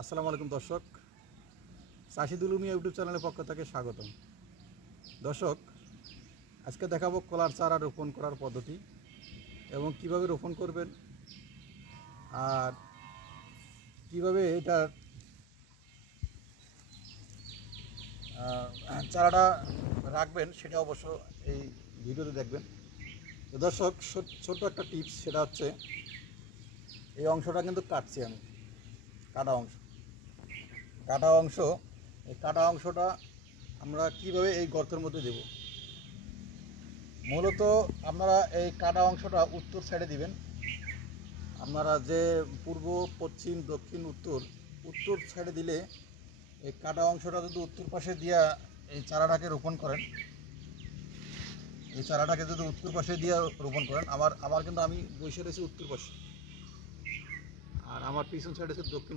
আসসালামু আলাইকুম দর্শক, চাষিদুল মিয়া ইউটিউব চ্যানেলের পক্ষ থেকে স্বাগতম। দর্শক, আজকে দেখাবো কলার চারা রোপণ করার পদ্ধতি এবং কিভাবে রোপণ করবেন আর কিভাবে এটার চারাটা রাখবেন সেটা অবশ্য এই ভিডিওতে দেখবেন। তো দর্শক, ছোট্ট একটা টিপস, সেটা হচ্ছে এই অংশটা কিন্তু কাটছি আমি, কাটা অংশ এই কাটা অংশটা আমরা কিভাবে এই গর্তের মধ্যে দেব। মূলত আপনারা এই কাটা অংশটা উত্তর সাইডে দিবেন। আপনারা যে পূর্ব, পশ্চিম, দক্ষিণ, উত্তর সাইডে দিলে এই কাটা অংশটা যদি উত্তর পাশে দিয়া এই চারাটাকে রোপণ করেন, আমার কিন্তু আমি বসে রয়েছি উত্তর পাশে, আর আমার পিছন সাইড আছে দক্ষিণ